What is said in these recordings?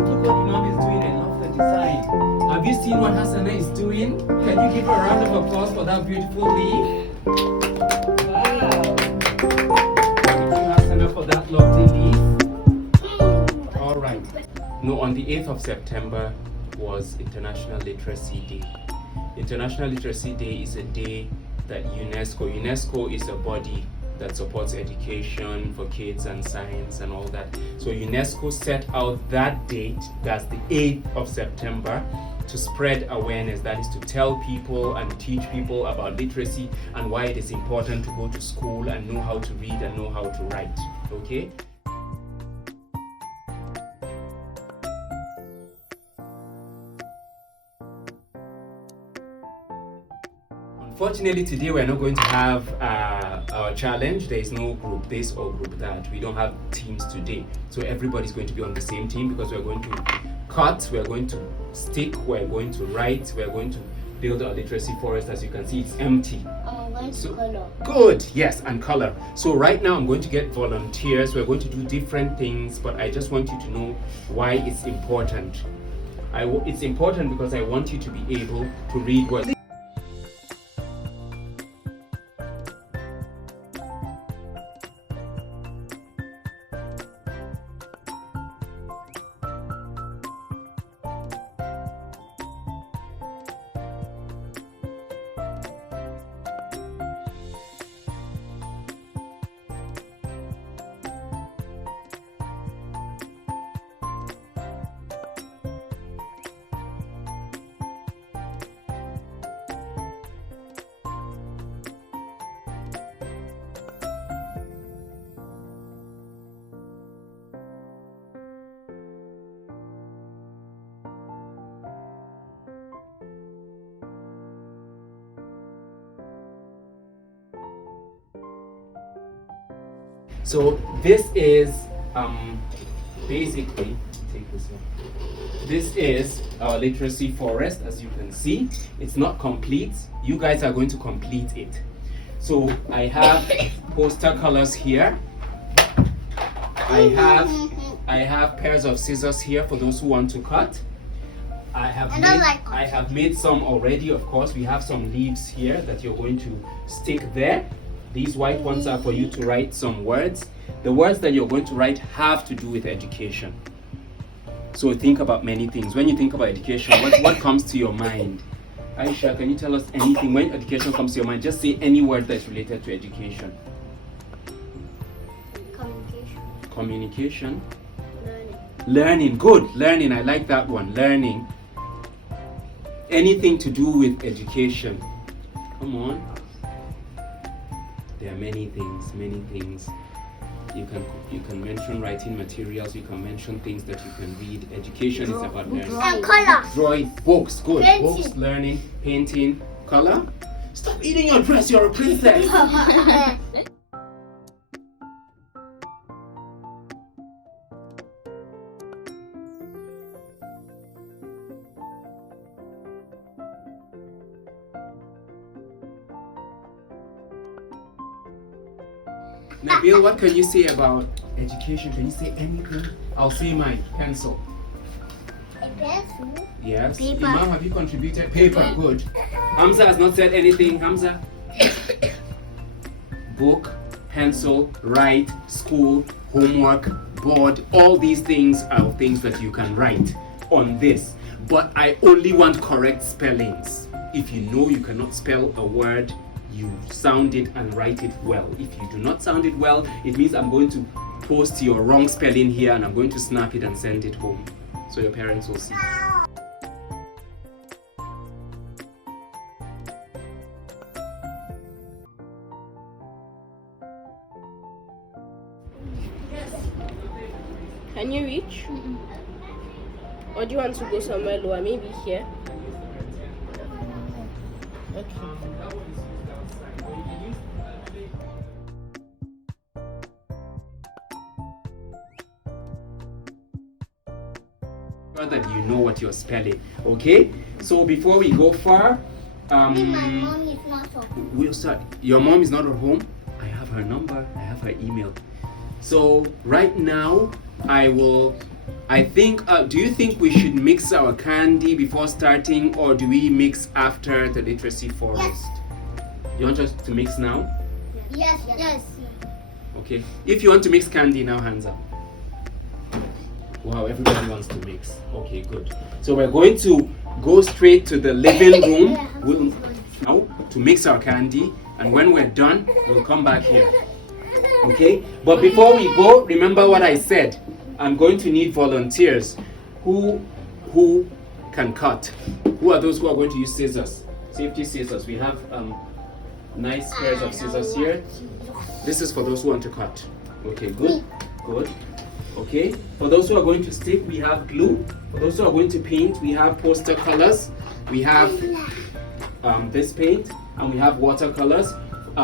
look what Imam is doing. I love the design. Have you seen what Hassana is doing? Can you give a round of applause for that beautiful leaf? Wow. Thank you, Hassana, for that lovely leaf. All right. No, on the 8th of September was International Literacy Day. International Literacy Day is a day that UNESCO is a body that supports education for kids and science and all that. So UNESCO set out that date, that's the 8th of September, to spread awareness. That is to tell people and teach people about literacy and why it is important to go to school and know how to read and know how to write. Okay? Unfortunately, today we're not going to have our challenge. There is no group this or group that. We don't have teams today. So everybody's going to be on the same team because we're going to cut, we're going to stick, we're going to write, we're going to build our literacy forest. As you can see, it's empty. I'm going to color. Good, yes, and color. So right now I'm going to get volunteers. We're going to do different things, but I just want you to know why it's important. It's important because I want you to be able to read words. So this is basically, take this one. This is our literacy forest, as you can see. It's not complete. You guys are going to complete it. So I have poster colors here. I have pairs of scissors here for those who want to cut. I have made some already, of course. We have some leaves here that you're going to stick there. These white ones are for you to write some words. The words that you're going to write have to do with education. So think about many things. When you think about education, what comes to your mind? Aisha, can you tell us anything? When education comes to your mind, just say any word that's related to education. Communication. Communication. Learning. Learning. Good. Learning. I like that one. Learning. Anything to do with education. Come on. There are many things. You can mention writing materials, you can mention things that you can read. Education is about learning. And color. Drawing, books, good. Painting. Books, learning, painting, color. Stop eating your dress, you're a princess. Nabil, what can you say about education? Can you say anything? I'll say mine. Pencil. A pencil. Yes. Paper. Imam, have you contributed? Paper, good. Hamza has not said anything. Hamza. Book, pencil, write, school, homework, board. All these things are things that you can write on this. But I only want correct spellings. If you know you cannot spell a word, you sound it and write it well. If you do not sound it well, it means I'm going to post your wrong spelling here and I'm going to snap it and send it home so your parents will see. Can you reach? Or do you want to go somewhere lower? Maybe here? Okay. That you know what you're spelling, okay? So before we go far, My mom is not home. we'll start. Your mom is not at home? I have her number, I have her email. So right now, I think, do you think we should mix our candy before starting, or do we mix after the literacy forest? Yes. You want us to mix now? Yes. Okay. If you want to mix candy now, hands up. Wow, everybody wants to mix. Okay, good. So we're going to go straight to the living room now to mix our candy, and when we're done, we'll come back here. Okay? But before we go, remember what I said. I'm going to need volunteers. Who can cut? Who are those who are going to use scissors? Safety scissors. We have nice pairs of scissors here. This is for those who want to cut. Okay, good. Good. Okay. For those who are going to stick, we have glue. For those who are going to paint, we have poster colors. We have this paint, and we have watercolors.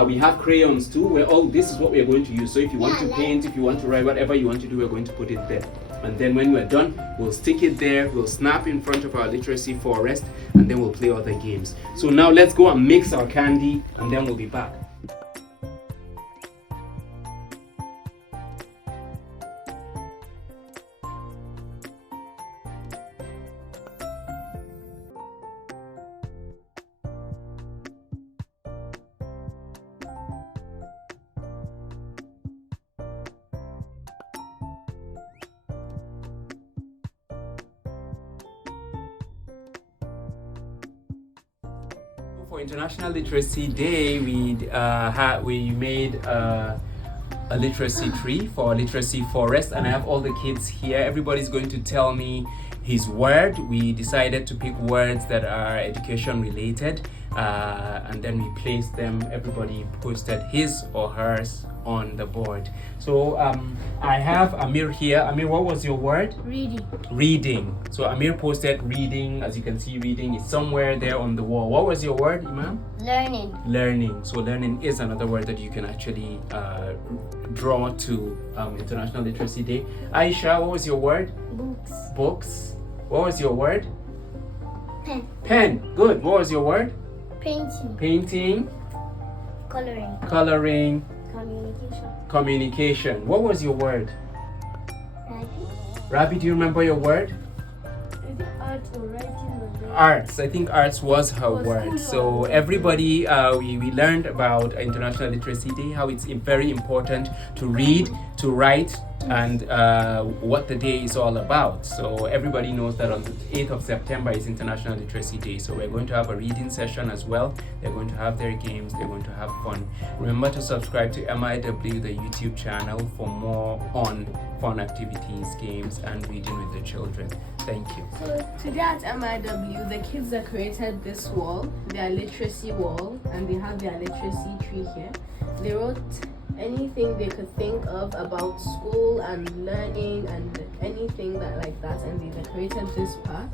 We have crayons too, where this is what we are going to use. So if you want to paint, if you want to write, whatever you want to do, we're going to put it there. And then when we're done, we'll stick it there, we'll snap in front of our literacy forest, and then we'll play other games. So now let's go and mix our candy, and then we'll be back. For International Literacy Day, we made a literacy tree for a literacy forest, and I have all the kids here. Everybody's going to tell me his word. We decided to pick words that are education related, and then we placed them. Everybody posted his or hers on the board. So I have Amir here. Amir, what was your word? Reading. Reading. So Amir posted reading. As you can see, reading is somewhere there on the wall. What was your word, Imam? Learning. Learning. So learning is another word that you can actually draw to International Literacy Day. Aisha, what was your word? Books. Books. What was your word? Pen. Pen. Good. What was your word? Painting. Painting. Coloring. Coloring. Communication. Communication. What was your word? Writing. Rabi, do you remember your word? Is it art or writing or writing? Arts. I think arts was her word. So everybody, we learned about International Literacy Day, how it's very important to read, to write, and what the day is all about. So everybody knows that on the 8th of September is International Literacy Day. So we're going to have a reading session as well. They're going to have their games. They're going to have fun. Remember to subscribe to MIW, the YouTube channel, for more on fun activities, games, and reading with the children. Thank you. So today at MIW, the kids that created this wall, their literacy wall, and they have their literacy tree here. They wrote anything they could think of about school and learning and anything like that, and they decorated this part.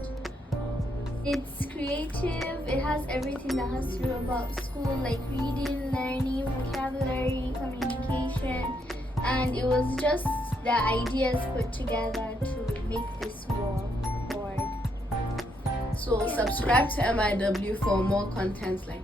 It's creative. It has everything that has to do about school, like reading, learning, vocabulary, communication, and it was just the ideas put together to make this wall board. So subscribe to MIW for more content like